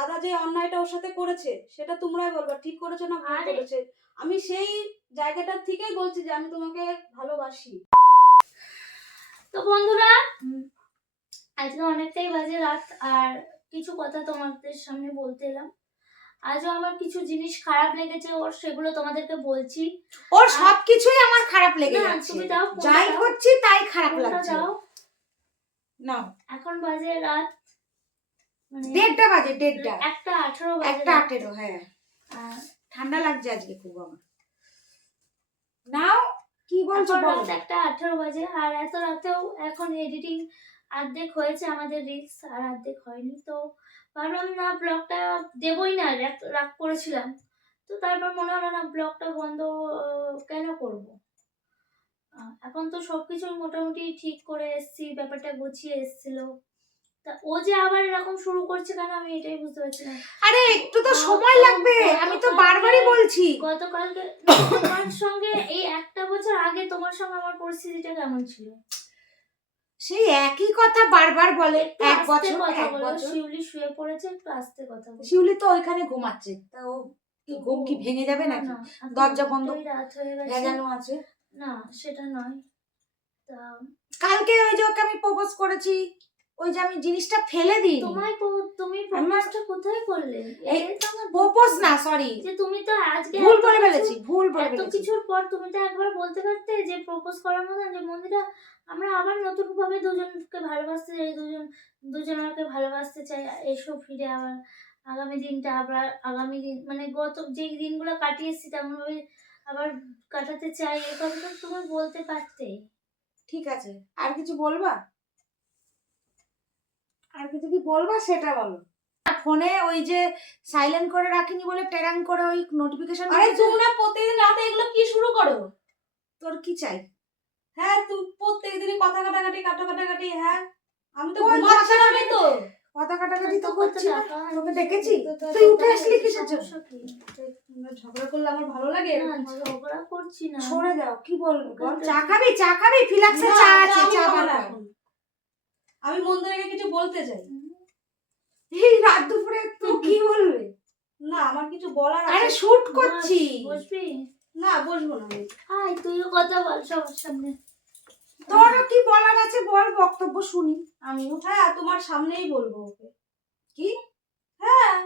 দাদা যে অন্যায়টা ওর সাথে করেছে সেটা তোমরাই বলবা। ঠিক করেছে না ভুল করেছে? আমি সেই জায়গাটার থেকেই বলছি যে আমি তোমাকে ভালোবাসি। তো বন্ধুরা আজকে অনেকটাই বাজে রাত আর কিছু কথা তোমাদের সামনে বলতে এলাম। আজও আমার কিছু জিনিস খারাপ লেগেছে ওর সেগুলো তোমাদেরকে বলছি। ওর সবকিছুই আমার খারাপ লেগে যাচ্ছে। তুমি দাও, যাই। করছি তাই খারাপ লাগছে। না এখন বাজে রাত দেড়টা বাজে দেড়টা। একটা আঠারো একটা আঠেরো হ্যাঁ। ঠান্ডা লাগছে আজকে খুব আমার। নাও কি বলছো বলো। একটা আঠারো বাজে আর এত রাতেও এখন এডিটিং অর্ধেক হয়েছে আমাদের রিক্স আর অর্ধেক হয়নি। তো ভাবলাম না ব্লগটা দেবই না রাগ করেছিলাম। তো তারপর মনে হলো না ব্লগটা বন্ধ কেন করব? এখন তো সবকিছু মোটামুটি ঠিক করে এসছি ব্যাপারটা গুছিয়ে এসছিল। ও যে আবার এরকম শুরু করছে কেন আমি এটাই বুঝতে পারছি না। আরে একটু তো সময় লাগবে। আমি তো বারবারই বলছি। গতকালকে তোমার সঙ্গে এই একটা বছর আগে তোমার সঙ্গে আমার পরিস্থিতিটা কেমন ছিল? সেই একই কথা বারবার বলে। এক বছর এক বছর। শিউলি শুয়ে পড়েছে একটু আস্তে কথা বলো। শিউলি তো ওইখানে ঘুমাচ্ছে। তা ও কি ঘুম কি ভেঙে যাবে না, নাকি? দরজা বন্ধ। রাত হয়ে গেছে। ভেজানো আছে। না সেটা নয়। তা কালকে ওই যে ওকে আমি প্রপোজ করেছি। ওই যে আমি জিনিসটা ফেলে দিই তোমায় তুমি প্রপোজটা কোথায় করলে? এই প্রপোজ না সরি যে তুমি তো আজকে ভুল বলে ফেলেছি ভুল বলে এত কিছুর পর তুমি তো একবার বলতে পারতে যে প্রপোজ করার মতন যে মন্দিরা আমরা আবার নতুন ভাবে দুজনকে ভালোবাসতে চাই দুজন দুজনকে ভালোবাসতে চাই। এসো ফিরে আবার আগামী দিনটা আবার আগামী দিন মানে গত যে দিনগুলো কাটিয়েছি তেমন ভাবে আবার কাটাতে চাই। এই কথাটা তুমি বলতে পারতে। ঠিক আছে। আর কিছু বলবা? আর কিছু কি বলবা সেটা বলো। ফোনে ওই যে সাইলেন্ট করে রাখিনি বলে টেরাং করে ওই নোটিফিকেশন আরে তোমরা প্রত্যেকদিন রাতে এগুলো কি শুরু করো? তোর কি চাই? হ্যাঁ তুই প্রত্যেক দিনই কথা কাটাকাটি কাটা কাটাকাটি হ্যাঁ। আমি তো ওই ঘুমাচ্ছিলামই কথা তো। কথা কাটাকাটি তো তো করছি না। তোকে তো- তুই উঠে আসলি কিসের জন্য? কি? তোমরা ঝগড়া করলে আমার ভালো লাগে? না ঝগড়া করছি না। সরে যাও কি বলবি? বল চা খাবি? চা খাবি? ফিলাক্সে চা চা আছে চা না বানাও আমি মন্দিরকে কিছু বলতে চাই। এই রাত দুপুরে তো কি বলবে? না আমার কিছু বলার আরে শুট করছি। বসবি? না বসবো না। আমি আয় তুইও কথা বল সবার সামনে। তোরও কি বলার আছে বল বক্তব্য শুনি। আমিও হ্যাঁ তোমার সামনেই বলব ওকে। কি? হ্যাঁ।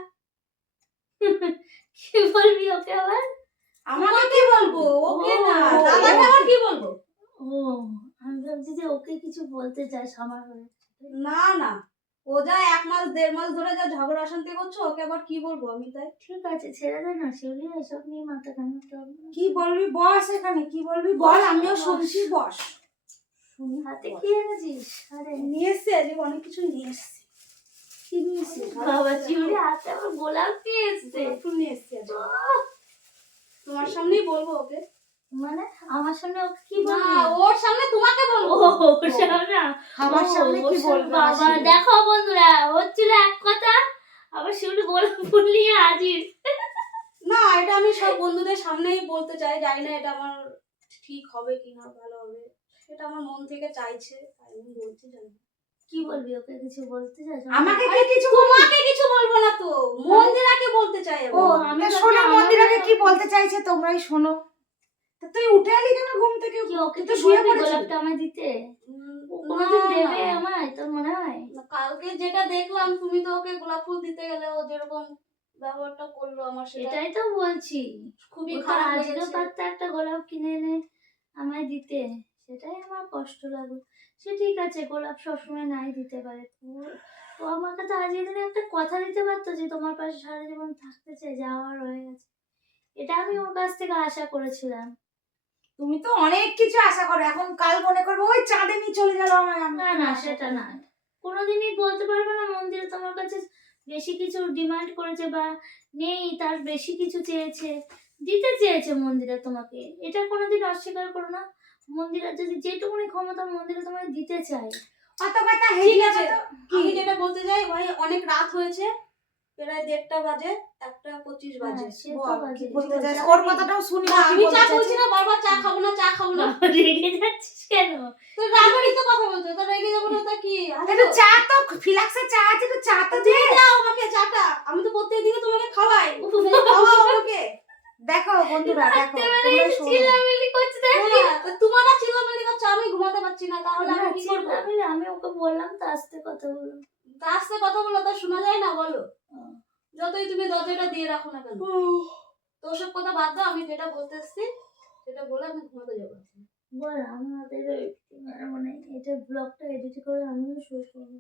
কি বলবি ওকে আবার? আমাকে কি বলব? ওকে না। দাদাকে আবার কি বলব? ও আমি ভাবছি যে ওকে কিছু বলতে চাস আমার হয়ে। না না। ও যা এক মাস দেড় মাস ধরে যা ঝগড়া অশান্তি করছ ওকে আবার কি বলব আমি তাই? ঠিক আছে ছেড়ে দে না শিউলি এসব নিয়ে মাথা ঘামাতে হবে না। কি বলবি বস এখানে কি বলবি বল আমিও শুনছি বস। হাতে কি এনেছিস? আরে। নিয়ে এসছি আজকে অনেক কিছু নিয়ে এসছি। কি নিয়ে এসছি? বাবা শিউলি হাতে আবার গোলাপ দিয়ে এসছে। একটু নিয়ে এসছি আজকে। তোমার সামনেই বলব ওকে। মানে আমার সামনে কি বলবি? ওর সামনে তোমাকে বলব। ওর সামনে? আমার সামনে কি সামনে বাবা দেখো বন্ধুরা হচ্ছিল এক কথা আবার শিউলি গোলাপ ফুল নিয়ে না এটা আমি সব বন্ধুদের সামনেই বলতে চাই জানি না এটা আমার ঠিক হবে কি না ভালো হবে। এটা আমার মন থেকে চাইছে তাই আমি বলছি জানি না। কি বলবি ওকে কিছু বলতে চাস? আমাকে কি কিছু তোমাকে কিছু বলব না তো। মন্দিরাকে বলতে চাই ও আমি। শোনো মন্দিরাকে কি বলতে চাইছে তোমরাই শোনো। তুই উঠে এলি কেন ঘুম থেকে? কি ওকে তো শুয়ে বলবি গোলাপটা আমায় দিতে? কোনোদিন দেবে আমায় তোর মনে হয়? কালকে যেটা দেখলাম তুমি তো ওকে গোলাপ ফুল দিতে গেলে ও যেরকম ব্যবহারটা করল আমার সেটা এটাই তো বলছি। খুবই খারাপ লেগেছে পারতো একটা গোলাপ কিনে এনে আমায় দিতে। সেটাই আমার কষ্ট লাগল। সে ঠিক আছে গোলাপ সবসময় নাই দিতে পারে। ও- আমাকে তো আজকের দিনে একটা কথা দিতে পারতো যে তোমার পাশে সারা জীবন থাকতে চাই যাওয়ার হয়ে গেছে। এটা আমি ওর কাছ থেকে আশা করেছিলাম। তুমি তো অনেক কিছু আশা করো এখন কাল মনে করব ওই চাঁদে নিয়ে চলে গেল আমার আমি না না সেটা না কোনোদিনই বলতে পারবে না মন্দিরে তোমার কাছে বেশি কিছু ডিমান্ড করেছে বা নেই তার বেশি কিছু চেয়েছে দিতে চেয়েছে মন্দিরে তোমাকে। এটা কোনোদিন অস্বীকার করো না। মন্দিরে যদি যেটুকুনি ক্ষমতা মন্দিরে তোমায় দিতে চায়। অত কথা হেরিয়ে আমি যেটা বলতে চাই ভাই অনেক রাত হয়েছে। প্রায় দেড়টা বাজে একটা পঁচিশ হ্যাঁ, বাজে। ওর কথাটাও শুনি না আমি চা না বারবার চা খাব না চা খাব না। রেগে যাচ্ছিস কেন? তো কথা বলছো তো রেগে যাব না তা কি? আরে চা তো ফিলাক্সে চা আছে তো চা তো দাও আমাকে চাটা। আমি তো প্রত্যেক দিনে তোমাকে খাওয়াই। খাওয়াও আমাকে। দেখো বন্ধুরা দেখো মানে চিল্লামিলি করছে দেখো হ্যাঁ। তোমারা চিল্লামিলি করছ আমি ঘুমাতে পারছি না তাহলে আমি কি করব? আমি ওকে বললাম তো আস্তে কথা বলো। তা আস্তে কথা বলো তো শোনা যায় না বলো। যতই তুমি দরজাটা দিয়ে রাখো না কেন। তো ওসব কথা বাদ দাও আমি যেটা বলতে এসছি সেটা বলে আমি ঘুমাতে যাব। বল আমাদের মানে এটা ব্লগটা এডিট করে আমিও শুরু করব।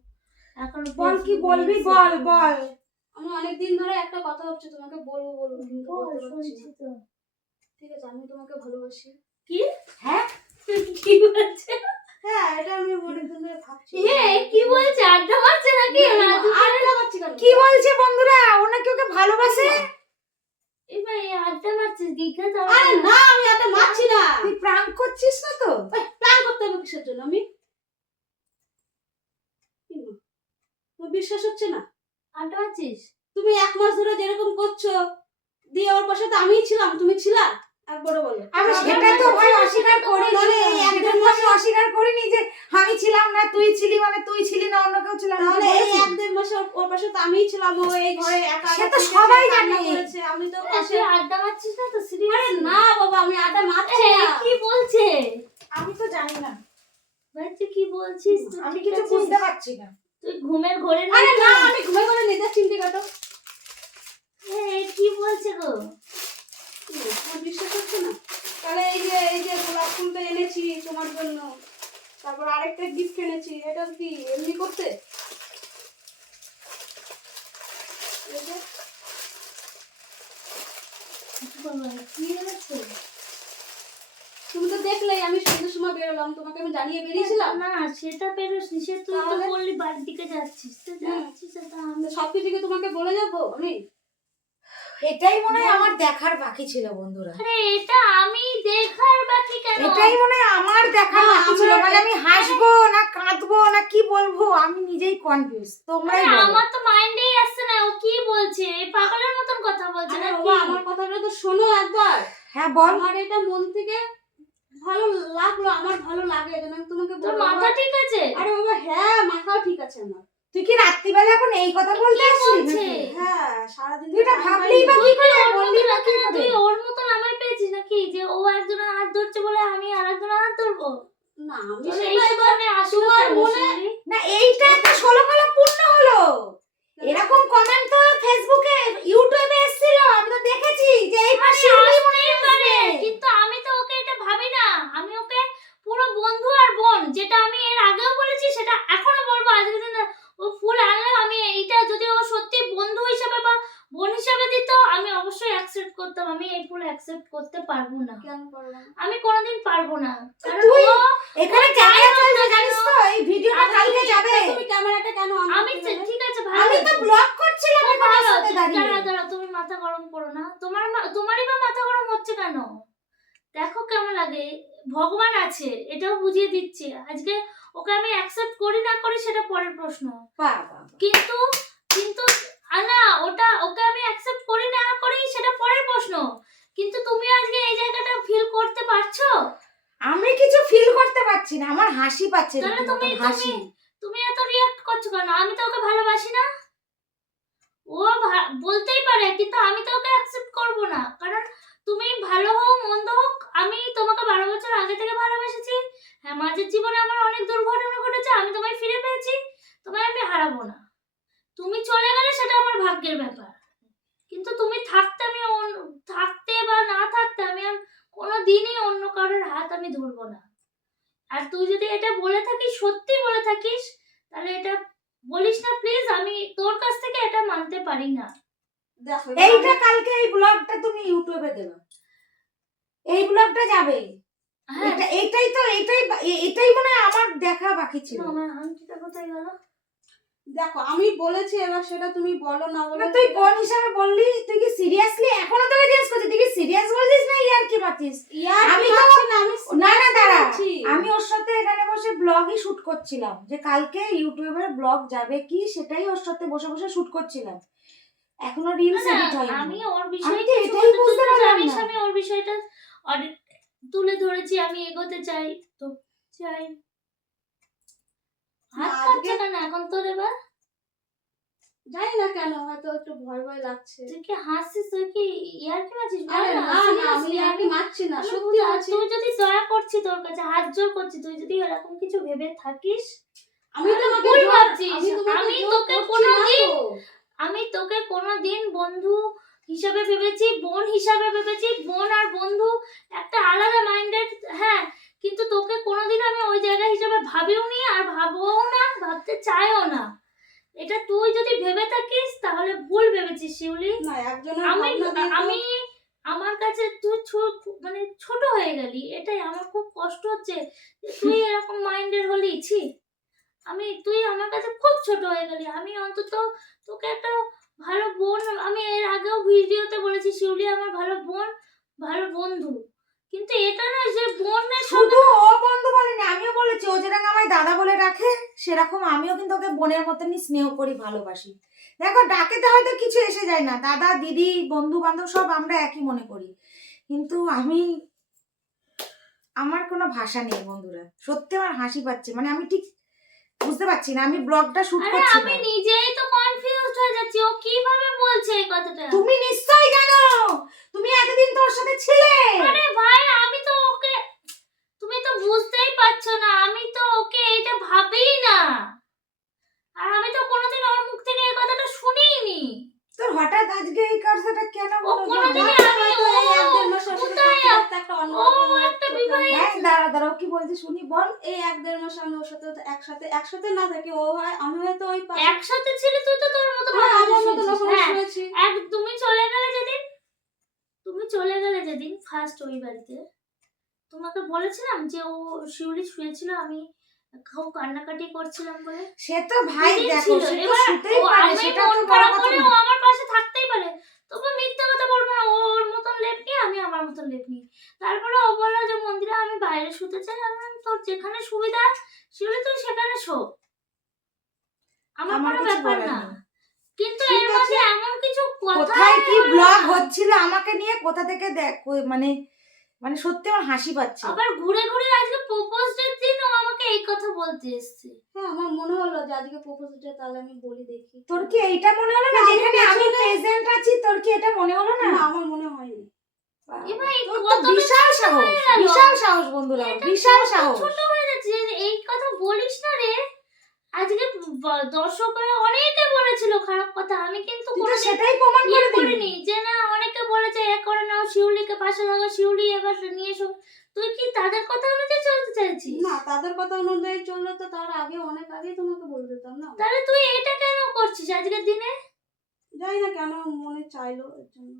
এখন বল কি বলবি? বল বল। আমি অনেকদিন ধরে একটা কথা ভাবছি তোমাকে বলব বলব কিন্তু শুনছি তো। ঠিক আছে আমি তোমাকে ভালোবাসি। কি? হ্যাঁ? কি বলছে? হ্যাঁ এটা আমি অনেকদিন ধরে ভাবছি। এ কি বলছে? আড্ডা মারছে নাকি? আড্ডা মারছি কি বলছে বন্ধুরা? ও নাকি ওকে ভালোবাসে? এই ভাই আড্ডা মারছিস দীঘা তো আরে না? আমি আড্ডা মারছি না। তুই প্রাঙ্ক করছিস না তো? প্ল্যান করতে হবে কিসের জন্য আমি? বিশ্বাস হচ্ছে না? আড্ডা মারছিস? তুমি এক মাস ধরে যেরকম করছ দিয়ে ওর পাশে তো আমিই ছিলাম তুমি ছিলা? আমি সেটা তো ভাই অস্বীকার করি বলে, এই এক সেটা দেড় তো আমি অস্বীকার করিনি যে আমি ছিলাম না তুই ছিলি মানে তুই ছিলি না অন্য কেউ ছিলাম তাহলে এই এক দেড় মাসে ওর- ওর পাশে তো আমিই ছিলাম ও এই ঘরে একা সে তো সবাই জানে। আমি তো পাশে আড্ডা মারছিস না তো? সিরিয়াস? না বাবা আমি আড্ডা মারছি না। কি বলছে? আমি তো জানি না। ভাই কি বলছিস? আমি ঠিক কিছু বুঝতে পারছি না। তুই ঘুমের ঘরে আরে না তো? আমি ঘুমে ঘুমে নিজের চিমটি কাটো এ, কি বলছে গো? তোমার বিশ্বাস হচ্ছে না। তাহলে এই যে এই যে গোলাপ ফুলটা এনেছি তোমার জন্য। তারপর আরেকটা গিফট এনেছি এটা কি এমনি করতে? তুমি তো দেখলেই আমি সন্ধ্যের সময় বেরোলাম তোমাকে আমি জানিয়ে বেরিয়েছিলাম। না সেটা পেরোসনি সে তুই তো? বললি বাড়ির দিকে যাচ্ছিস তো যাচ্ছিস সেটা আমি সব কিছুকে তোমাকে বলে যাব আমি? এটাই মনে হয় আমার দেখার বাকি ছিল বন্ধুরা। আরে এটা আমি দেখার বাকি কেন? এটাই মনে হয় আমার দেখার বাকি ছিল মানে আমি হাসবো না কাঁদবো না কি বলব? আমি নিজেই কনফিউজ তোমরাই বলো। আমার তো মাইন্ডেই আসছে না ও কি বলছে? এই পাগলের মতন কথা বলছে না বাবা আমার কথাটা তো শোনো একবার। হ্যাঁ বল। আমার এটা মন থেকে ভালো লাগল আমার ভালো লাগে এটা আমি তোমাকে মাথা ঠিক আছে? আরে বাবা হ্যাঁ মাথাও ঠিক আছে আমার। তুই কি রাত্রিবেলা এখন এই কথা বলতে? নাকি? হ্যাঁ সারাদিন তুই এটা ভাবলেই বা কি করে? বললি বা কি করে? তুই ওর মতন আমায় পেয়েছিস নাকি? যে ও একজনের হাত ধরছে বলে আমি আর একজনের হাত ধরবো? না আমি তোর সেটা এই এবার কারণে আসলো তোমার কেন মনে- না এইটা একটা ষোলো কলা পূর্ণ হলো। এরকম কমেন্ট তো ফেসবুকে ইউটিউবে এসেছিল আমি তো দেখেছি যে এই আরে পাশে আসতেই পারে কিন্তু আমি তো ওকে এটা ভাবি না আমি ওকে পুরো বন্ধু আর বোন যেটা আমি এর আগেও বলেছি সেটা এখনও বলব আজকে দিন ও ফুল আনলে আমি এইটা যদি ও সত্যি বন্ধু হিসেবে বা বোন হিসেবে দিত আমি অবশ্যই অ্যাকসেপ্ট করতাম আমি এই ফুল অ্যাকসেপ্ট করতে পারব না কেন করব না? আমি কোনোদিন পারব না। তুই- এখানে ক্যামেরা চলছে জানিস তো? এই ভিডিওটা কালকে যাবে। তুমি ক্যামেরাটা কেন on আমি ঠিক আছে ভালো আমি তো। ব্লগ করছিলাম এখানে সাথে দাঁড়িয়ে। দাঁড়া দাঁড়া তুমি মাথা গরম করো না। তোমার তোমারই বা মাথা গরম হচ্ছে কেন? দেখো কেমন লাগে। ভগবান আছে এটাও বুঝিয়ে দিচ্ছে। আজকে ওকে আমি অ্যাকসেপ্ট করি না করি সেটা পরের প্রশ্ন। কিন্তু কিন্তু আনা ওটা ওকে আমি অ্যাকসেপ্ট করি না করি সেটা পরের প্রশ্ন। কিন্তু তুমি আজকে এই জায়গাটা ফিল করতে পারছ? আমি কিছু ফিল করতে পারছি না আমার হাসি পাচ্ছে তাহলে তুমি হাসি। তুমি এত রিয়াক্ট করছ কেন? আমি তো ওকে ভালোবাসি না। ও বলতেই পারে কিন্তু আমি তো ওকে অ্যাকসেপ্ট করব না। কারণ তুমি ভালো হোক মন্দ হোক আমি তোমাকে বারো বছর আগে থেকে ভালোবেসেছি। হ্যাঁ মাঝের জীবনে আমার অনেক দুর্ঘটনা ঘটেছে আমি তোমায় ফিরে পেয়েছি তোমায় আমি হারাবো না। তুমি চলে গেলে সেটা আমার ভাগ্যের ব্যাপার। কিন্তু তুমি থাকতে আমি থাকতে বা না থাকতে আমি আর কোনো দিনই অন্য কারোর হাত আমি ধরবো না। আর তুই যদি এটা বলে থাকিস সত্যি বলে থাকিস তাহলে এটা বলিস না প্লিজ আমি তোর কাছ থেকে এটা মানতে পারি না। দেখো এইটা কালকে এই ব্লগটা তুমি ইউটিউবে দেবে। এই ব্লগটা যাবে। হ্যাঁ। এটা এটাই তো এটাই এটাই মনে হয় আমার দেখা বাকি ছিল। আমার আংটিটা কোথায় গেল? দেখো আমি বলেছি এবার সেটা তুমি বলো না বলো তুই বোন হিসাবে বললি তুই কি সিরিয়াসলি এখনও তোকে জিজ্ঞেস করছি? তুই কি সিরিয়াস বলছিস না ইয়ার কি পাচ্ছিস ইয়ার আমি তো- না আমি না না দাঁড়া। আমি ওর সাথে এখানে বসে ব্লগই শুট করছিলাম যে কালকে ইউটিউবে ব্লগ যাবে কি সেটাই ওর সাথে বসে বসে শুট করছিলাম। এখনও রিলস এডিট হয়নি। আমি ওর বিষয়ে তো কিছু এটাই বুঝতে পারলাম না। আমি ওর বিষয়টা তুলে ধরেছি আমি এগোতে চাই তো চাই। হাত কাঁপছে কেন এখন তোর এবার? জানি না কেন হয়তো একটু ভয় ভয় লাগছে। তুই কি হাসছিস তুই কি ইয়ার কি মাছিস আরে না না আমি মারছি না সত্যি আছে তুই যদি দয়া করছি তোর কাছে হাত জোর করছি তুই যদি এরকম কিছু ভেবে থাকিস আমি তোমাকে ভুল ভাবছিস। আমি তোকে কোনোদিন- আমি তোকে কোনোদিন বন্ধু হিসাবে ভেবেছি বোন হিসাবে ভেবেছি বোন আর বন্ধু একটা আলাদা মাইন্ডেড হ্যাঁ কিন্তু তোকে কোনোদিন আমি ওই জায়গা হিসাবে ভাবিও নি আর ভাববও না ভাবতে চাইও না। এটা তুই যদি ভেবে থাকিস তাহলে ভুল ভেবেছিস শিউলি। আমি আমি আমার কাছে তুই মানে ছোট হয়ে গেলি এটাই আমার খুব কষ্ট হচ্ছে। তুই এরকম মাইন্ডের হলি ছি। আমি তুই আমার কাছে খুব ছোট হয়ে গেলি। আমি অন্তত তোকে একটা ভালো বোন আমি এর আগেও ভিডিওতে বলেছি শিউলি আমার ভালো বোন ভালো বন্ধু। কিন্তু এটা না যে বোনের শুধু ও বন্ধু বলেনি, আমিও বলেছি, ও যেরকম আমায় দাদা বলে রাখে সেরকম আমিও কিন্তু ওকে বোনের মতনই স্নেহ করি, ভালোবাসি। দেখো ডাকেতে হয়তো কিছু এসে যায় না, দাদা, দিদি বন্ধু বান্ধব সব আমরা একই মনে করি। কিন্তু আমি, আমার কোনো ভাষা নেই বন্ধুরা। সত্যি আমার হাসি পাচ্ছে মানে আমি ঠিক বুঝতে পারছি না আমি ব্লগটা শুট করছি আমি নিজেই তো কনফিউজড হয়ে যাচ্ছি ও কীভাবে বলছে এই কথাটা? তুমি নিশ্চয়ই জানো তুমি এতদিন তোর সাথে ছিলে। আরে ভাই আমি তো ওকে তুমি তো বুঝতেই পারছ না আমি তো ওকে এটা ভাবিই না আর আমি তো কোনোদিন ওর মুখ থেকে এই কথাটা শুনিনি তোর হঠাৎ আজকে এই কথাটা কেন বলল কোনোদিনই আমি ও হ্যাঁ দাঁড়া দাঁড়াও কি বলছে শুনি বল। এই এক দেড় মাস আমি ওর সাথে একসাথে একসাথে না থাকি ও হয় আমি হয়তো ওই একসাথে ছিলে তুই তো তোর মতো হ্যাঁ, আমার মতো। ওখানে হ্যাঁ, এক তুমি চলে গেলে যেদিন তুমি চলে গেলে যেদিন ফার্স্ট ওই বাড়িতে তোমাকে বলেছিলাম যে ও শিউলি শুয়েছিল আমি খুব কান্নাকাটি করছিলাম বলে? সে তো ভাই দেখো সে তো শুতেই পারে সেটা তো বড় কথা। ও আমার পাশে থাকতেই পারে। তবু মিথ্যা কথা বলব না ওর মতন লেপ নিয়ে আমি আমার মতন লেপ নিই। তারপরে ও বলল যে মন্দিরে আমি বাইরে শুতে চাই আমি বললাম, তোর যেখানে সুবিধা শিউলি তুই সেখানে শো। আমার আমার কোনো ব্যাপার না। কিন্তু এর মধ্যে এমন কিছু কথা কোথায় কি ব্লগ হচ্ছিল আমাকে নিয়ে কোথা থেকে দেখ মানে মানে সত্যি আমার হাসি পাচ্ছে। আবার ঘুরে ঘুরে আজকে প্রপোজ দিন ও আমাকে এই কথা বলতে এসেছে। হ্যাঁ আমার মনে হলো যে আজকে প্রপোজ ডে তাহলে আমি বলি দেখি। তোর কি এটা মনে হলো না আমি যেখানে আমি প্রেজেন্ট আছি তোর কি এটা মনে হলো না? না আমার মনে হয়নি। বিশাল সাহস হয়ে বিশাল সাহস বন্ধুরা বিশাল সাহস ছোট হয়ে যাচ্ছে যে এই কথা বলিস না রে। আজকে দর্শকরা অনেকে বলেছিল খারাপ কথা আমি কিন্তু কোনো সেটাই প্রমাণ ইয়ে করে করিনি যে না অনেকে বলেছে এ করে নাও শিউলিকে পাশে লাগো শিউলি এবার নিয়ে এসো। তুই কি তাদের কথা অনুযায়ী চলতে চাইছিস? না তাদের কথা অনুযায়ী চললে তো তার আগে অনেক আগে তোমাকে বলে দিতাম না। তাহলে তুই এটা কেন করছিস আজকের দিনে? জানি না কেন মনে চাইলো এর জন্য।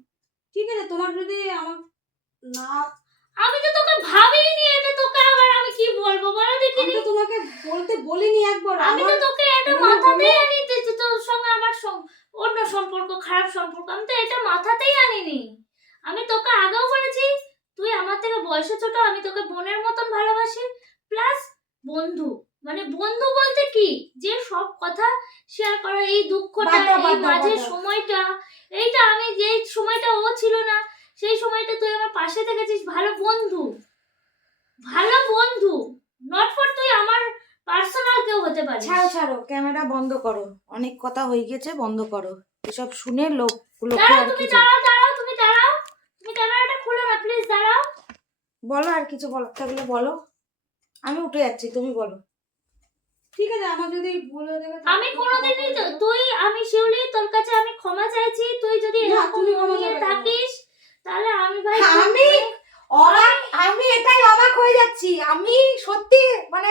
ঠিক আছে তোমার যদি আমার না আমি তো তোকে ভাবিনি এটা তোকে আবার আমি কি বলব? বলো দেখিনি। তোমাকে বলতে বলিনি একবার আমি তো তোকে এটা মাথাতেই আনি যে যে তোর সঙ্গে আমার অন্য সম্পর্ক খারাপ সম্পর্ক আমি তো এটা মাথাতেই আনিনি। আমি তোকে আগেও বলেছি তুই আমার থেকে বয়সে ছোট আমি তোকে বোনের মতন ভালোবাসি। প্লাস বন্ধু মানে বন্ধু বলতে কি? যে সব কথা শেয়ার করা এই দুঃখটা এই মাঝের সময়টা এইটা আমি যে সময়টা ও ছিল না সেই সময়টা তুই আমার পাশে থেকেছিস ভালো বন্ধু। ভালো বন্ধু নট ফর তুই আমার পার্সোনাল কেউ হতে পারিস। ছাড়ো ছাড়ো ক্যামেরা বন্ধ করো। অনেক কথা হয়ে গেছে বন্ধ করো। এসব শুনে লোক লোকে দাঁড়াও তুমি দাঁড়াও দাঁড়াও তুমি দাঁড়াও। তুমি ক্যামেরাটা খুলো না প্লিজ দাঁড়াও। বলো আর কিছু বলার থাকলে বলো। আমি উঠে যাচ্ছি তুমি বলো। ঠিক আছে আমার যদি ভুল হয়ে থাকে আমি কোনোদিনই তো তুই আমি শিউলি তোর কাছে আমি ক্ষমা চাইছি। তুই যদি এরকম নিয়ে থাকিস তাহলে আমি ভাই আমি অবাক আমি এটাই অবাক হয়ে যাচ্ছি। আমি সত্যি মানে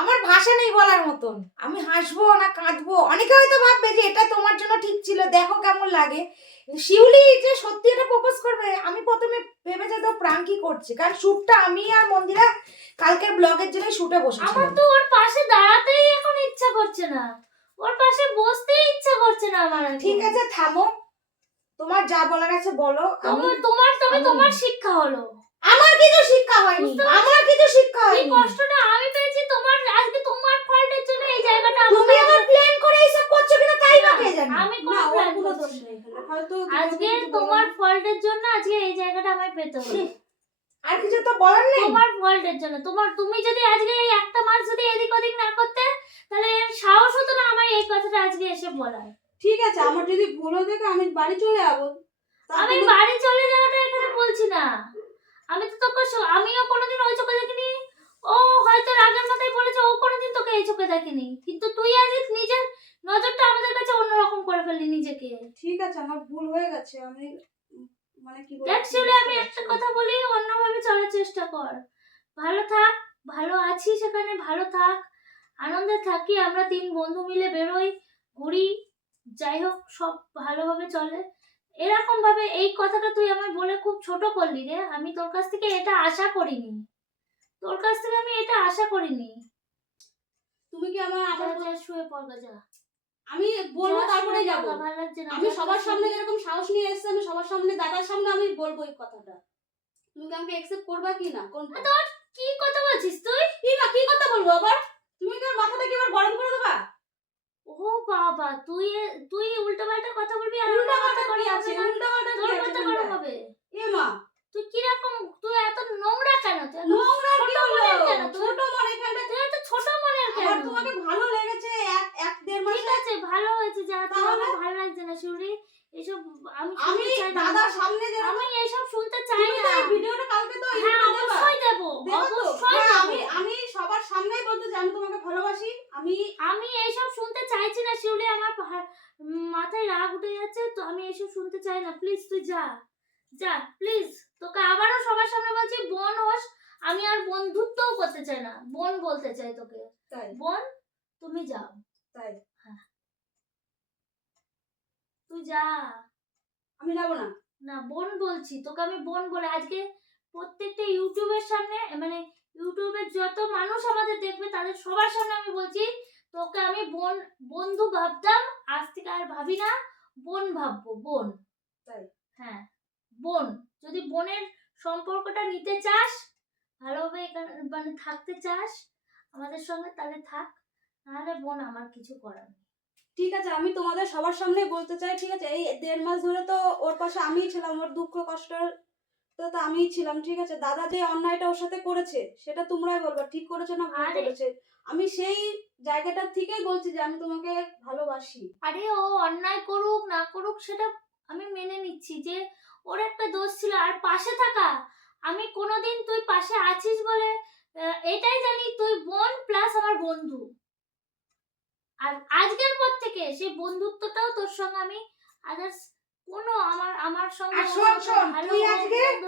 আমার ভাষা নেই বলার মতন। আমি হাসবো না কাঁদবো। অনেকে হয়তো ভাববে যে এটা তোমার জন্য ঠিক ছিল। দেখো কেমন লাগে। শিউলি যে সত্যি এটা প্রপোজ করবে আমি প্রথমে ভেবে যে তো প্রাঙ্কি করছে। কারণ শ্যুটটা আমি আর মন্দিরা কালকের ব্লগের জন্য শুটে আমার তো ওর পাশে দাঁড়াতেই এখন ইচ্ছা করছে না। ওর পাশে বসতেই ইচ্ছা করছে না আমার ঠিক আছে থামো। তোমার যা বলার আছে বলো। আমি তোমার তবে তোমার শিক্ষা হলো। আমার কিছু শিক্ষা হয়নি। আমার কিছু শিক্ষা এই হয়নি। কষ্টটা আমি পেয়েছি তোমার আজকে তোমার ফল্টের জন্য এই জায়গাটা তুমি আবার প্ল্যান করে এইসব করছ কিনা তাই বা কে জানে আমি না কোনো ওর করছি না। আজকে তোমার ফল্টের জন্য আজকে এই জায়গাটা আমায় পেতে হবে। আর কিছু তো বলার নেই? তোমার ফল্টের জন্য। তোমার তুমি যদি আজকে এই একটা মাস যদি এদিক ওদিক না করতে তাহলে এর সাহস হতো না আমার এই কথাটা আজকে এসে বলার। ঠিক আছে আমার যদি ভুল হয়ে আমি বাড়ি চলে যাব। আমি বাড়ি চলে যাওয়াটা এখানে বলছি না। আমি তো তোকে আমিও কোনোদিন ওই চোখে দেখিনি। ও হয়তো রাগের মাথায় বলেছে ও কোনোদিন তোকে এই চোখে দেখেনি। কিন্তু তুই আজ নিজের নজরটা আমাদের কাছে অন্যরকম করে ফেললি নিজেকে। ঠিক আছে আমার ভুল হয়ে গেছে আমি মানে কি বলব? অ্যাকচুয়ালি আমি একটা কথা বলি অন্যভাবে চলার চেষ্টা কর। ভালো থাক ভালো আছি সেখানে ভালো থাক আনন্দে থাকি আমরা তিন বন্ধু মিলে বেরোই ঘুরি যাই হোক সব ভালোভাবে চলে। এরকম ভাবে এই কথাটা তুই আমায় বলে খুব ছোট করলি রে আমি তোর কাছ থেকে এটা আশা করিনি। তোর কাছ থেকে আমি এটা আশা করিনি। তুমি কি আমার যা, শুয়ে পড়বে যা। আমি বলব তারপরে যাব। আমি সবার সামনে শুয়ে যেরকম সাহস নিয়ে এসেছি আমি সবার সামনে দাদার সামনে আমি বলব এই কথাটা। তুমি কি আমাকে একসেপ্ট করবা কি না? কোন তোর কি কথা বলছিস তুই? কি বা কি কথা বলব আবার? তুমি কি মাথাটা কি আবার গরম করে দেবা? ও বাবা তুই তুই উল্টো পাল্টা কথা বলবি আর উল্টা আমার পাল্টা মাথা কি গরম আছে? উল্টা পাল্টা কি তোর আছে গরম হবে। এ মা তুই কীরকম তুই এত নোংরা কেন? নোংরা কি হলো? ছোট মন এখানটা তুই এত ছোট মনের কেন? আমার তোমাকে ভালো লেগেছে এক এক দেড় মাস। ঠিক আছে ভালো হয়েছে যা তোর ভালো লাগছে না শিউরি? এসব আমি আমি দাদার সামনে যে আমি এইসব শুনতে চাই না। ভিডিওটা কালকে তো হ্যাঁ অবশ্যই দেবো? অবশ্যই হ্যাঁ, আমি আমি সবার সামনেই বলতে চাই আমি তোমাকে ভালোবাসি। আমি আমি এইসব শুনতে চাইছি না শিউলি আমার মাথায় রাগ উঠে যাচ্ছে তো আমি এইসব শুনতে চাই না। প্লিজ তুই যা। যা প্লিজ তোকে আবারও সবার সামনে বলছি বোন হোস আমি আর বন্ধুত্বও করতে চাই না বোন বলতে চাই তোকে। তাই। বোন তুমি যাও। তাই। তুই যা। আমি যাব না। না বোন বলছি তোকে আমি বোন বলে আজকে প্রত্যেকটা ইউটিউবের সামনে মানে ইউটিউবের যত মানুষ আমাদের দেখবে তাদের সবার সামনে আমি বলছি তোকে আমি বোন বন্ধু ভাবতাম আজ থেকে আর ভাবি না বোন ভাববো বোন। তাই। হ্যাঁ। বোন যদি বোনের সম্পর্কটা নিতে চাস ভালোভাবে এখানে মানে থাকতে চাস আমাদের সঙ্গে তাহলে থাক নাহলে বোন আমার কিছু করার নেই। ঠিক আছে আমি তোমাদের সবার সামনে বলতে চাই ঠিক আছে? এই দেড় মাস ধরে তো ওর পাশে আমিই ছিলাম ওর দুঃখ কষ্ট তো তো আমিই ছিলাম ঠিক আছে? দাদা যে অন্যায়টা ওর সাথে করেছে সেটা তোমরাই বলবা ঠিক করেছে না ভুল করেছে? আমি সেই জায়গাটার থেকেই বলছি যে আমি তোমাকে ভালোবাসি। আরে ও অন্যায় করুক না করুক সেটা আমি মেনে নিচ্ছি যে ওর একটা দোষ ছিল আর পাশে থাকা। আমি কোনোদিন তুই পাশে আছিস বলে এটাই জানি তুই বোন প্লাস আমার বন্ধু। আর আজকের পর থেকে সেই বন্ধুত্বটাও তোর সঙ্গে আমি আদার্স কোনো আমার আমার সঙ্গে শোন, শোন, তুই আজকে-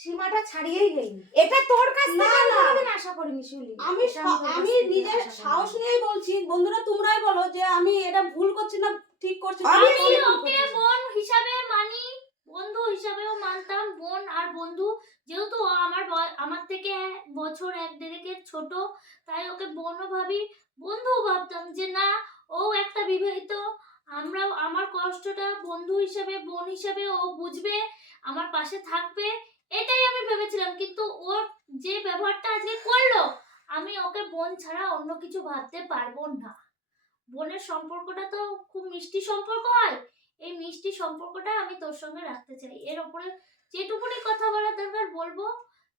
সীমাটা ছাড়িয়েই গেলি। এটা তোর কাছ থেকে আমি কোনোদিন আশা করিনি শিউলি আমি আমি নিজের সাহস নিয়েই বলছি বন্ধুরা তোমরাই বলো যে আমি এটা ভুল করছি না ঠিক করছি। আমি ওকে বোন হিসাবে বন্ধু হিসাবেও মানতাম, বোন আর বন্ধু। যেহেতু আমার আমার থেকে বছর এক দেড়েকের ছোট, তাই ওকে বোনও ভাবি, বন্ধুও ভাবতাম যে না, ও একটা বিবাহিত। আমরাও, আমার কষ্টটা বন্ধু হিসাবে, বোন হিসাবে ও বুঝবে, আমার পাশে থাকবে, এটাই আমি ভেবেছিলাম। কিন্তু ওর যে ব্যবহারটা আজকে করল, আমি ওকে বোন ছাড়া অন্য কিছু ভাবতে পারব না। বোনের সম্পর্কটা তো খুব মিষ্টি সম্পর্ক হয়। এই মিষ্টি সম্পর্কটা আমি তোর সঙ্গে রাখতে চাই। এর উপরে যেটুকুনি কথা বলার দরকার বলব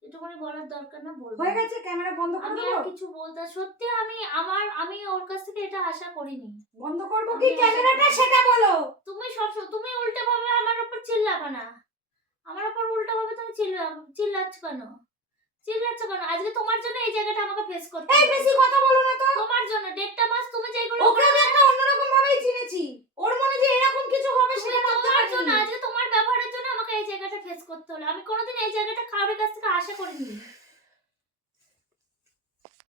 যেটুকুনি বলার দরকার না বলব। হয়ে গেছে ক্যামেরা বন্ধ করে আমি দেবো? কিছু বলতে সত্যি আমি আমার আমি ওর কাছ থেকে এটা আশা করিনি। বন্ধ করব আমি কি? ক্যামেরাটা সেটা বলো। তুমি সব তুমি উল্টে ভাবে আমার উপর চিল্লাবে না। আমার উপর উল্টো ভাবে তুমি চিল্লা চিল্লাচ্ছ কেন? চিল্লাচ্ছ কেন? আজকে তোমার জন্য এই জায়গাটা আমাকে ফেস করতে এই। বেশি কথা বলো না তো। তোমার জন্য ডেটটা মাস তুমি যেগুলো ওকে আমি একটা অন্যরকম ভাবেই চিনেছি। ওর মনে যে এরকম কিছু হবে সেটা তোমার জন্য আজকে তোমার ব্যবহারের জন্য আমাকে এই জায়গাটা ফেস করতে হলো। আমি কোনোদিন এই জায়গাটা কারোর কাছ থেকে আশা করিনি।